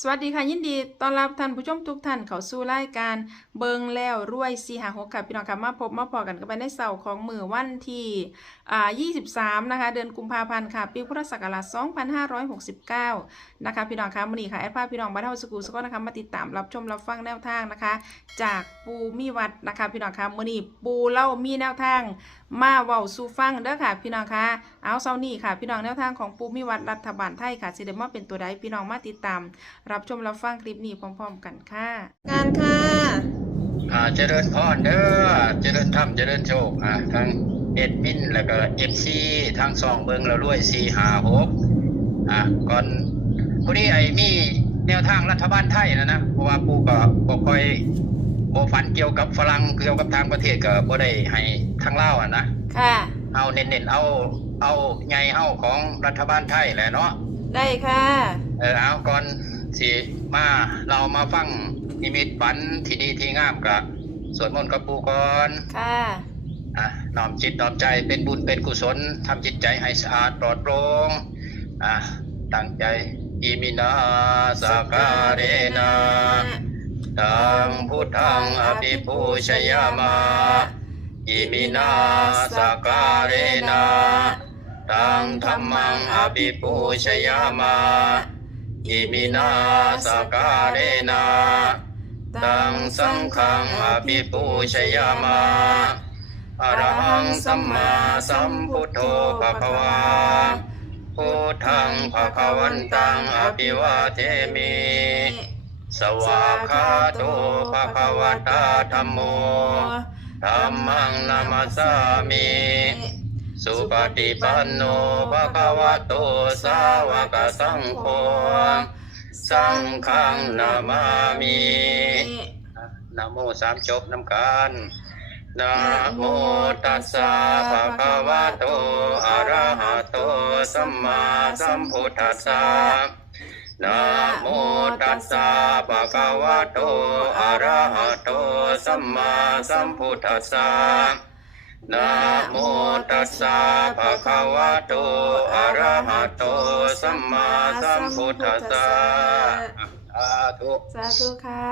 สวัสดีค่ะยินดีต้อนรับท่านผู้ชมทุกท่านเข้าสู่รายการเบิงแล้วรวย456ค่ะพี่น้องค่ะมาพบมาพอกันกันไปในเสาร์ของมื้อวันที่23นะคะเดือนกุมภาพันธ์ค่ะปีพุทธศักราช2569นะคะพี่น้องค่ะมื้อนี้ค่ะแอดพาพี่น้องบ้านเฮาสกูลสกอนะคะมาติดตามรับชมรับฟังแนวทางนะคะจากปูมีวัดนะคะพี่น้องค่ะมื้อนี้ปูเล่ามีแนวทางมาเว้าสู่ฟังเด้อค่ะพี่น้องค่ะเอาเช้านี้ค่ะพี่น้องแนวทางของปูมีวัดรัฐบาลไทยค่ะสิได้มาเป็นตัวใดพี่น้องมาติดตามรับชมรับฟังคลิปนี้พร้อมๆกันค่ะการค่ะเจริญพรเด้อเจริญธรรมเจริญโชคทั้งเอ็ดมินแล้วก็เอฟซีทั้งสองเบิงแล้วรวย456ก่อนพอดีมีแนวทางรัฐบาลไทยนะเพราะว่าปู่ก็บ่ค่อยบ่ฝันเกี่ยวกับฝรั่งเกี่ยวกับทางประเทศก็บ่ได้ให้ทางลาวนะค่ะเอาเน้นๆเอาใหญ่เฮาของรัฐบาลไทยแหละเนาะได้ค่ะเอาก่อนสิเรามาฟังนิมิตฝันที่ดีที่งามกับสวดมนต์กับปู่ก่อนค่ะน้อมจิตน้อมใจเป็นบุญเป็นกุศลทำจิตใจให้สะอาดปลอดโปร่งตั้งใจอิมินาสการะนะตังพุทธังอภิปูชยามาอิมินาสการะนะตังธัมมังอภิปูชยามาอิมินาสการะนะตังสังฆังอภิปูชยามาอะระหังสัมมาสัมพุทโธภะคะวาพุทธังภะคะวันตังอภิวาเทมิสวากขาโตภะคะวะตาธัมโมธัมมังนามัสสามิสุปฏิปันโนภะคะวะโตสาวกสังโฆสังฆังนามามินะโมสามจบนำกันนะโมตัสสะภะคะวะโตอะระหะโตสัมมาสัมพุทธัสสะนะโมตัสสะภะคะวะโตอะระหะโตสัมมาสัมพุทธัสสะนะโมตัสสะภะคะวะโตอะระหะโตสัมมาสัมพุทธัสสะสาธุค่ะ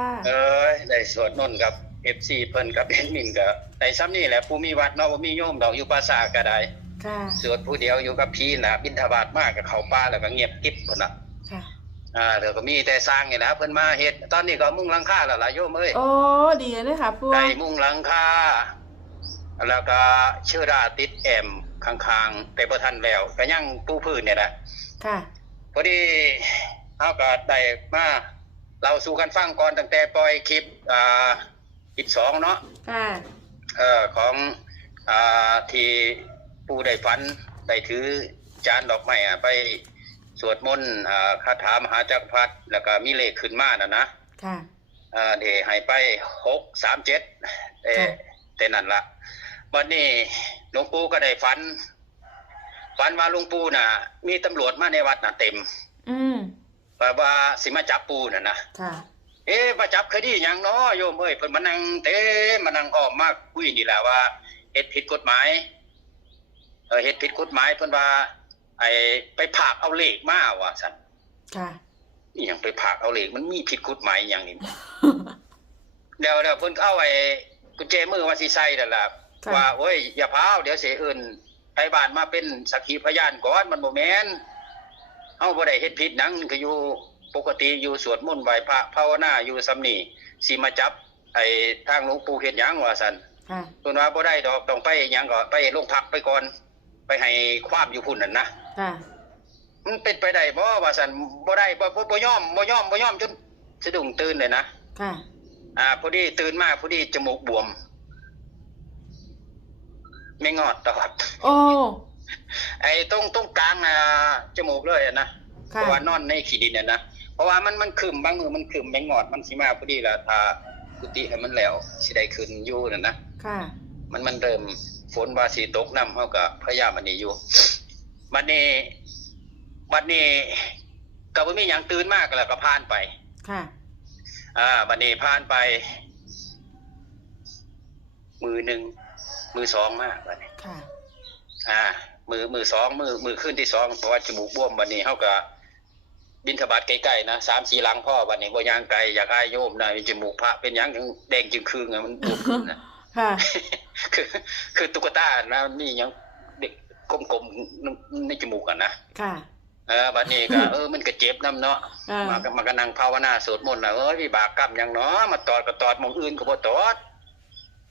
ได้สวดมนต์กับFC เพิ่นกับแอดมินก็ได้ซ้ำนี่แหละผู้มีวัดเนาะบ่มีโยมดอกอยู่ปราสาทก็ได้ค่ะสวดผู้เดียวอยู่กับพี่น่ะบิณฑบาตมากกับเข้าป่าแล้วก็เงียบกิ๊บพุ่นน่ะค่ะแล้วก็มีแต่สร้างนี่แหละเพิ่นมาเฮ็ดตอนนี้ก็มุงหลังคาแล้วล่ะโยมเอ้ยโอ้ดีเลยค่ะปู่ได้มุงหลังคาแล้วก็เชื้อราติดแอมข้างๆแต่บ่ทันแล้วก็ยังปูพื้นเนี่ยแหละค่ะพอดีเฮาก็ได้มาเราสู่กันฟังก่อนตั้งแต่ปล่อยคลิป12เนาะค่ะของที่ปู่ได้ฝันได้ถือจานดอกไม้ไปสวดมนต์คาถามหาจักรพรรดิแล้วก็มีเลขขึ้นมานะค่ะเดี๋ยวให้ไป637แต่นั่นละวันนี้หลวงปู่ก็ได้ฝันว่าหลวงปู่น่ะมีตำรวจมาในวัดน่ะเต็มแปลว่าสิมาจับปู่น่ะนะค่ะมาจับคดีหยังเนาะโยมเอ้ยเพิ่นมานั่งมานั่งอ้อมมาคุยนี่แหละว่าเฮ็ดผิดกฎหมายเฮ็ดผิดกฎหมายเพิ่นว่าไปผากเอาเลขมาว่าซั่นค่ะอีหยังไปผากเอาเลขมันมีผิดกฎหมายหยังนี่ เดี๋ยวเพิ่นเอากุญแจมือว่าสิใส่นั่นล่ะว่าโอ้ยอย่าพาวเดี๋ยวสิเอิ้นไทบ้านมาเป็นสักขีพยานก่อนมันบ่แม่นเฮาบ่ได้เฮ็ดผิดหยังก็อยู่ปกติอยู่สวดมนต์ไหว้พระภาวนาอยู่ซำนี้สิมาจับทางหลวงปู่เฮ็ดหยังว่าซั่นเพิ่นว่าบ่ได้ดอกต้องไปหยังก็ไปโรงพักไปก่อนไปให้ความอยู่พุ่นนั่นนะมันเป็นไปได้บ่ว่าซั่นบ่ได้บ่ยอมจนสะดุ้งตื่นเลยนะพอดีตื่นมาพอดีจมูกบวมไม่งอดตอดโอ้ตรงกลางจมูกเลยนะเพราะว่านอนในขี้ดินเนี่ยนะเพราะว่ามันคึมบางมือมันคึมไม่งอดมันสิมาพอดีล่ะถ้ากุฏิให้มันแล้วสิได้ขึ้นอยู่นั่นนะค่ะมันเริ่มฝนว่าสิตกน้ำเฮาก็พยายามอันนี้อยู่บัดนี้ก็บ่มีหยังตื่นมากแล้วก็ผ่านไปค่ะบัดนี้ผ่านไปมือหนึ่งมือสองมาบัดนี้ค่ะมือสองมือขึ้นที่สองเพราะว่าจมูกบวมบัดนี้เฮาก็ บิณฑบาตใกล้ๆนะ3-4หลังพ่อบัดนี้บ่ย่างไกลอยากอายโยมนะมีจมูกพระเป็นหยังถึงแดงจึงครึ่งอะมันบวมขึ้นนะ ค่ะ คือคือตุ๊กตานะนี่ยังเด็กกลมๆในจมูกอ่ะนะ ค่ะ บัดนี้ก็ มันก็เจ็บนํเนาะ อ่า มาก็นั่งภาวนาสวดมนต์น่ะวิบากกรรมหยังเนาะมาตอดก็ตอดหม่องอื่นก็บ่ตอด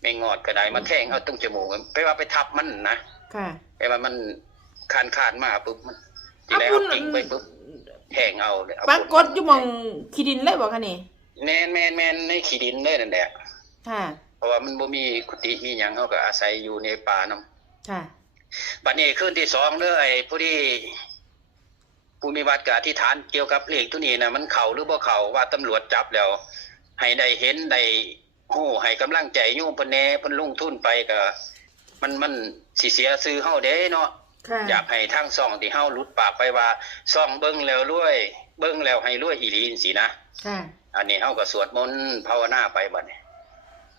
ไม่งอดก็ได้มาแทงเอาตรงจมูกไปว่าไปทับมันนะ ค่ะ ไปว่ามันคานมาปุ๊บมันทีแรก เอา เอา พุ่น กิ่งไปปุ๊บแทงเอาเลยเอา ปรากฏอยู่หมองขี้ดินเลยบ่คะนี่ แม่นในขี้ดินเลยนั่นแหละ ค่ะ เพราะว่ามันบ่มีกุฏิมีหยังเฮาก็อาศัยอยู่ในป่านำ ค่ะ บัดนี้คืนที่2เด้อไอ้ผู้ที่ผู้มีวัดก็อธิษฐานเกี่ยวกับเลขตัวนี้น่ะมันเข้าหรือบ่เข้าว่าตำรวจจับแล้วให้ได้เห็นได้ฮู้ให้กำลังใจโยมเพิ่นแหน่เพิ่นลงทุนไปก็มันสิเสียชื่อเฮาเด้เนาะ ค่ะ อยากให้ทางซ่องที่เฮาหลุดปากไปว่าซ่องเบิ่งแล้วรวยเบิ่งแล้วให้รวยอีหลีจังซี่นะ ค่ะ อันนี้เฮาก็สวดมนต์ภาวนาไปบัดนี้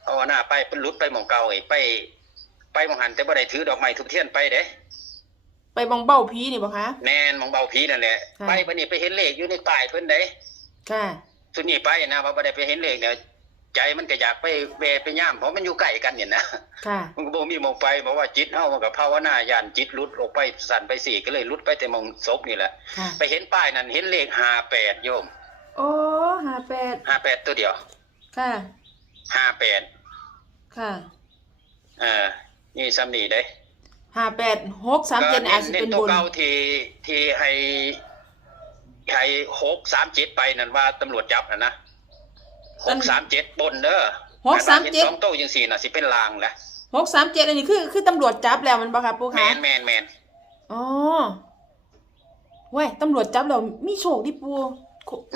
ภาวนาไปเพิ่นหลุดไปหม่องเก่าไอ้ไปหม่องหันแต่บ่ได้ถือดอกไม้ทูบเทียนไปเด้ ไปบองเบ้าผีนี่บ่คะ แม่นหม่องเบาผีนั่นแหละ ค่ะ ไปบัดนี้ไปเห็นเลขอยู่ในป้ายเพิ่นเด้ ค่ะ สุดนี้ไปนะพอบ่ได้ไปเห็นเลขเนี่ยใจมันก็อยากไปแวะไปย่ามเพราะมันอยู่ใกล้กันเนี่ยนะ ค่ะ มันก็บ่มีหม่องไปเพราะว่าจิตเฮามันก็ภาวนาย่านจิตหลุดออกไปสั่นไปสี่ก็เลยหลุดไปแต่หม่องศพนี่แหละ ค่ะ ไปเห็นป้ายนั่นเห็นเลข58โยม โอ้58 58ตัวเดียว ค่ะ 58 ค่ะ นี่ซ้ำนี่เด้ 58 637อาจสิ เน้ เป็น น ตัว บุญ เก่าที่ให้637ไปนั่นว่าตำรวจจับนะ637บนเด้อ 637 เห็น2โต๊ะจังซี่น่ะสิเป็นลางแหละ 637อันนี้คือตำรวจจับแล้วมันบ่คะปู่ แม่ คะ น อ๋อเว้ยตำรวจจับแล้วมีโชคดิปู่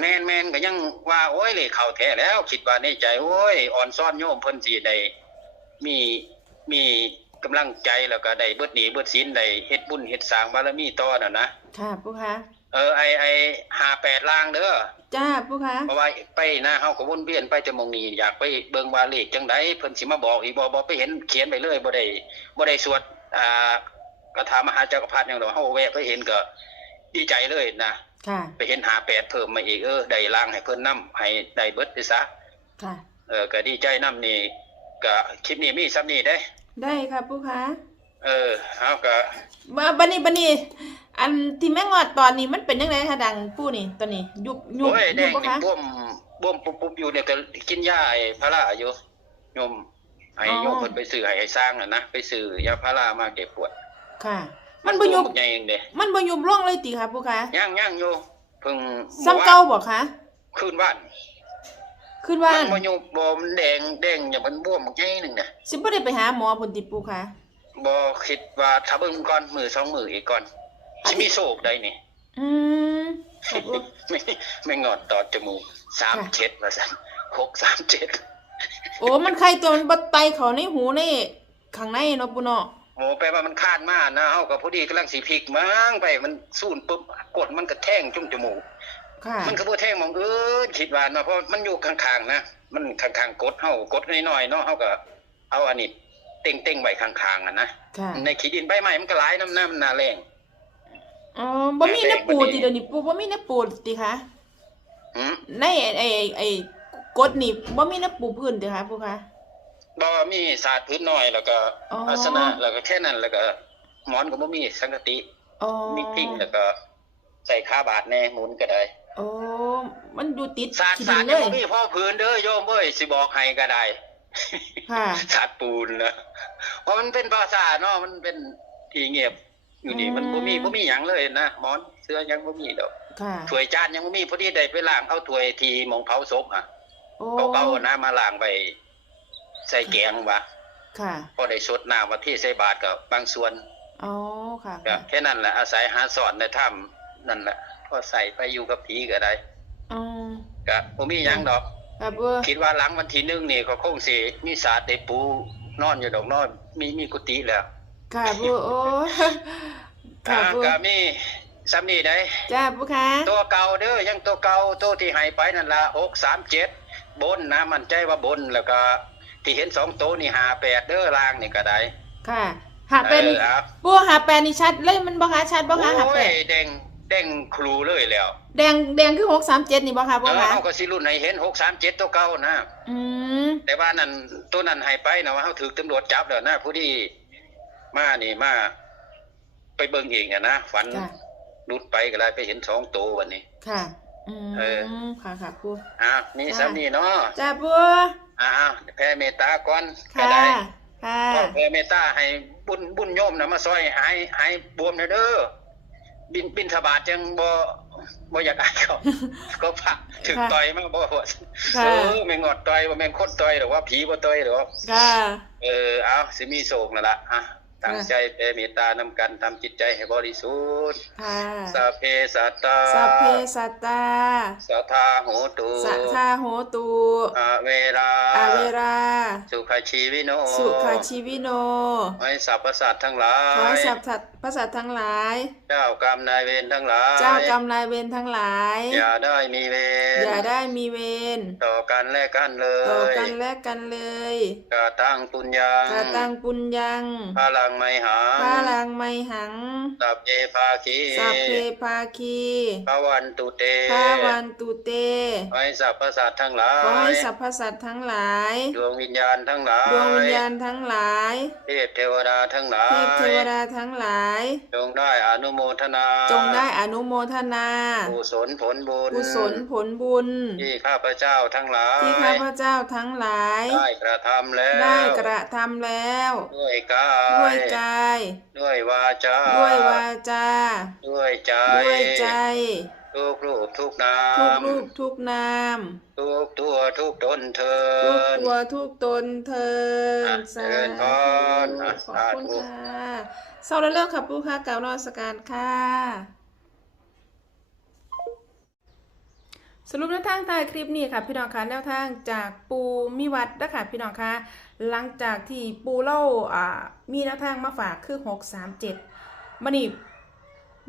แม่นก็ยังว่าโอ้ยเลขเข้าแท้แล้วคิดว่าในใจโอ้ยอ่อนซ่อนโยมเพิ่นสิได้มีกำลังใจแล้วก็ได้เบิดหนี้เบิดศีลได้เฮ็ดบุญเฮ็ดสร้างบารมีต่อน่ะนะ ค่ะปู่คะ ไอ้58ล่างเด้อ จ้าปู่คะ เพราะว่าไปนะเฮาก็วนเวียนไปแต่หม่องนี้อยากไปเบิ่งว่าเลขจังได๋เพิ่นสิมาบอกอีกบ่ไปเห็นเขียนไปเลยบ่ได้สวดคาถามหาจักรพรรดิหยังดอกเฮาแวะไปเห็นก็ดีใจเลยนะ ค่ะ ไปเห็น58เพิ่มมาอีกได้ล่างให้เพิ่นนํให้ได้เบิดไปซะ ค่ะ ก็ดีใจนํนี่ก็คลิปนี้มีซ้ำนี้เด้ ได้ค่ะปู่คะ เฮาก็ บัดนี้อันที่แม่งอดตอนนี้มันเป็นจังไดคะดังปู่นี่ตอนนี้ยุบ โอ้ยแดง บ่ นี่ คะ บ่มปุ๊บอยู่เนี่ยก็กินยาไอ้พาราอยู่โยมให้โยมเพิ่นไปซื้อให้สร้างน่ะนะไปซื้อยาพารามาแก้ปวด ค่ะ มันบ่ยุบ ใหญ่เองเด้ มันบ่ยุบร่องเลยติค่ะปู่คะ ย่างอยู่เพิ่ง ซ้ำเก่าบ่คะ คืนบ้าน ขึ้นว่า มันบ่อยู่บ่มันแดงอย่างมันบวมใหญ่นึงน่ะ สิบ่ได้ไปหาหมอพุ่นติปู่คะ บ่คิดว่าถ้าเบิ่งก่อนมื้อ2มื้ออีกก่อนสิมีโชคได้นี่ อืมค่ะปู่ ไม่งอดตอดจมูก37ว่าซั่น637 โอ้มันไข้ตัวมันบ่ไตเข้าในหูในข้างในเนาะปู่เนาะ โอ้แปลว่ามันคาดมานะเฮาก็พอดีกำลังสิพลิกมั้งไปมันสูนปุ๊บกดมันก็แทงจุ่มจมูก ค่ะ มันก็บ่แทงหมองอื่นคิดว่าเนาะเพราะมันอยู่ข้างๆนะมันข้างๆกดเฮากดน้อยๆเนาะเฮาก็เอาอันนี้เต็งๆไว้ข้างๆอ่ะนะ ค่ะ ในขี้ดินใบไม้มันก็หลายน้ำมันน่าแรง อ๋อบ่มีน้ำปูติเดี๋ยวนี้ปู่บ่มีน้ำปูติคะ หืม ในไอ้กดนี่บ่มีน้ำปูพื้นติคะปู่คะ บ่มีศาสตร์พื้นน้อยแล้วก็ อ๋ออ อาสนะแล้วก็แค่นั้นแล้วก็หมอนก็บ่มีสังกติ อ๋อ มีกิ้งแล้วก็ใส่ขาบาดแน่หมุนก็ได้ โอ้มันอยู่ติด ศาสตร์ ขี้ ศา ดิ สต น ร์ เล ยัง ย บ่มีพ่อพื้นเด้อโยมเอ้ยสิบอกให้ก็ได้ ค่ะ ศาสตร์ปูนนะเพราะมันเป็นภาษาเนาะมันเป็นที่เงียบอยู่นี่มันบ่มีหยังเลยนะหมอนเสื้อยังบ่มีดอก ค่ะ ถ้วยจานยังบ่มีพอดีได้ไปล้างเอาถ้วยที่หมองเผาศพอ่ะ โอ้ เก่าๆนะมาล้างไว้ใส่แกงว่า ค่ะ พอได้สดน้ำว่าที่ใส่บาตรก็บางส่วน อ๋อค่ะ ก็แค่นั้นแหละอาศัยหาสอนในถ้ำนั่นแหละพอใส่ไปอยู่กับผีก็ได้ อ๋อ ก็บ่มีหยังดอก ค่ะปู่ คิดว่าหลังวันที่1นี่ก็คงสิมีศาสตร์ได้ปูนอนอยู่ดอกนอนมีกุฏิแล้ว ค่ะปู่โอ้ค่ะปู่ ก็มีซ้ำนี่ได้ จ้าปู่คะ ตัวเก่าเด้อยังตัวเก่าตัวที่ให้ไปนั่นล่ะ637บนนะมั่นใจว่าบนแล้วก็ที่เห็น2ตัวนี่58เด้อล่างนี่ก็ได้ ค่ะหาเป็น ครับ ปู่หาแปดนี่ชัดเลยมันบ่คะชัดบ่คะหาแป โอ้ย ด แดง เด้งครูเลยแล้ว แดงคือ637นี่บ่ค่ะพ่อคะ เขาก็สิรุ่นให้เห็น637ตัวเก่านะ อืม แต่ว่านั่นตัวนั้นให้ไปนะว่าเขาถูกตำรวจจับแล้วนะผู้ที่มานี่มาไปเบิ่งเองนะฝัน ค่ะ รุดไปก็เลยไปเห็น2ตัววันนี้ ค่ะ อื เออ มค่ะปู มีสามีเนาะ จ้าปู แผ่เมตตาก่อนก็ ค่ะ ได้ ค่ะ ก็แผ่เมตตาให้บุญโยมนะมาซอยหายบวมเด้อบินทบาทจังบ่อยากอายเขา ก็พระถึงต่อยมาบ่ว่า ค่ะ แม่งอดต่อยบ่แม่นคนต่อยหรือว่าผีบ่ต่อยหรอก ค่ะ เอาสิมีโศกนั่นล่ะตั้งใจแผ่เมตตานำกันทำจิตใจให้บริสุทธิ์ ค่ะ สัพเพสัตตา สัพเพสัตตา สัทธาโหตุ สัทธาโหตุ อเวรา อเวรา สุขชีวิโน สุขชีวิโน ให้สรรพสัตว์ทั้งหลา ขอให้ ย สัพพสัตว์ทั้งหลาย เจ้ากรรมนายเวรทั้งหลาย เจ้ากรรมนายเวรทั้งหลาย อย่าได้มีเวร อย่าได้มีเวร ต่อกันและกันเล ต่อย กันและกันเลย กาตังปุญญัง กาตังปุญญัง พลังไมหัง พาลังไมหัง สัพเพภาคี สัพเพภาคี ภวันตุเต ภาวันตุเต ให้สรรพสัตว์ทั้งหลา ขอให้ ย สรรพสัตว์ทั้งหลาย ดวงวิญญาณทั้งหลาย ดวงวิญญาณทั้งหลาย เทพเทวดาทั้งหลา เทพเท ยว ดาทั้งหลาย จงได้อนุโมทนา จงได้อนุโมทนา กุศลผลบุญ กุศลผลบุญ ที่ข้าพเจ้าทั้งหลาย ที่ข้าพเจ้าทั้งหลาย ได้กระทำแล้ว ได้กระทำแล้ว ด้วยกา ด้วย ย กาย ด้วยวาจา ด้วยวาจา ด้วยใจ ด้วยใจ ทุกรูปทุกนาม ทุกรูปทุกนาม ทุกตัวทุกตนเทิ ทุก น ตัวทุกตนเทิน เจริญพร ขอบคุณค่ะเศร้าแล้วเลิกค่ะปู่ค่ะกล่าวนมัสการค่ะสรุปแนวทางใต้คลิปนี้ค่ะพี่น้องคะแนวทางจากปูมิวัดนะคะพี่น้องคะหลังจากที่ปูเล่ามีแนวทางมาฝากคือ637มันนี่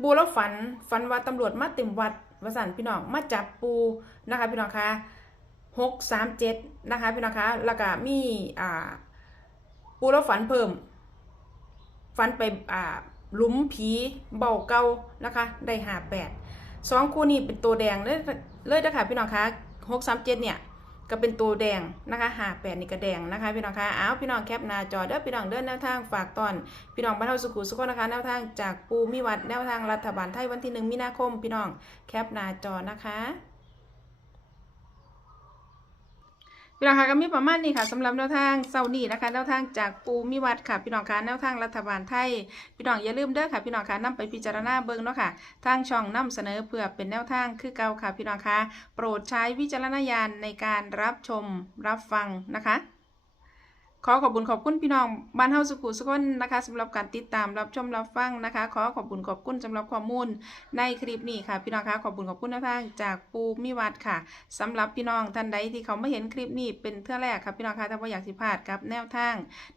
ปูเล่าฝันว่าตำรวจมาเต็มวัดวสันพี่น้องมาจับปูนะคะพี่น้องคะ637นะคะพี่น้องคะแล้วก็มีปูเล่าฝันเพิ่มฝันไปหลุมผีเบาเก่านะคะได้58 2คู่นี้เป็นตัวแดงเลยนะคะพี่น้องคะ637เนี่ยก็เป็นตัวแดงนะคะ58นี่ก็แดงนะคะพี่น้องคะพี่น้องแคปหน้าจอเด้อพี่น้องเดินแนวทางฝากตอนพี่น้องบ้านเฮาสุขุสุขนะคะแนวทางจากปูมิวัดแนวทางรัฐบาลไทยวันที่1 มีนาคมพี่น้องแคปหน้าจอนะคะพี่น้องคะก็มีประมาณนี้ค่ะสำหรับแนวทางเซาร์นี้นะคะแนวทางจากปูมิวัดค่ะพี่น้องคะแนวทางรัฐบาลไทยพี่น้องอย่าลืมเด้อค่ะพี่น้องคะนำไปพิจารณาเบิ่งเนาะค่ะทางช่องนำเสนอเพื่อเป็นแนวทางคือเก่าค่ะพี่น้องคะโปรดใช้วิจารณญาณในการรับชมรับฟังนะคะขอขอบคุณพี่น้องบ้านเฮาสุขุสุขนนะคะสำหรับการติดตามรับชมรับฟังนะคะขอขอบคุณสำหรับข้อมูลในคลิปนี้ค่ะพี่น้องคะขอบคุณแนวทางจากปูมิวัดค่ะสำหรับพี่น้องท่านใดที่เขาไม่เห็นคลิปนี้เป็นเทื่อแรกค่ะพี่น้องคะถ้าว่าอยากสิพลาดกับแนวทาง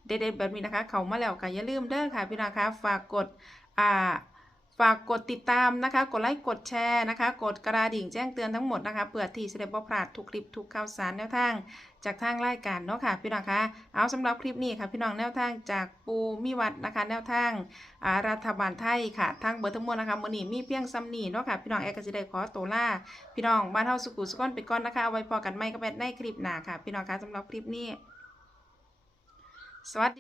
เด็ดๆแบบนี้นะคะเขามาแล้วก็อย่าลืมเด้อค่ะพี่น้องคะฝากกดติดตามนะคะกดไลค์กดแชร์นะคะกดกระดิ่งแจ้งเตือนทั้งหมดนะคะเพื่อที่จะได้บ่พลาดทุกคลิปทุกข่าวสารแนวทางจากทางรายการเนาะค่ะพี่น้องคะเอาสำหรับคลิปนี้ค่ะพี่น้องแนวทางจากปูมิวัดนะคะแนวทางรัฐบาลไทยค่ะทางเบอร์ทั้งหมดนะคะมื้อนี้มีเพียงซ้ำนี้เนาะค่ะพี่น้องก็สิได้ขอตัวลาพี่น้องบ้านเฮาสุขุสุขนไปก่อนนะคะเอาไว้พอกันใหม่กับในคลิปหน้าค่ะพี่น้องคะสำหรับคลิปนี้สวัสดี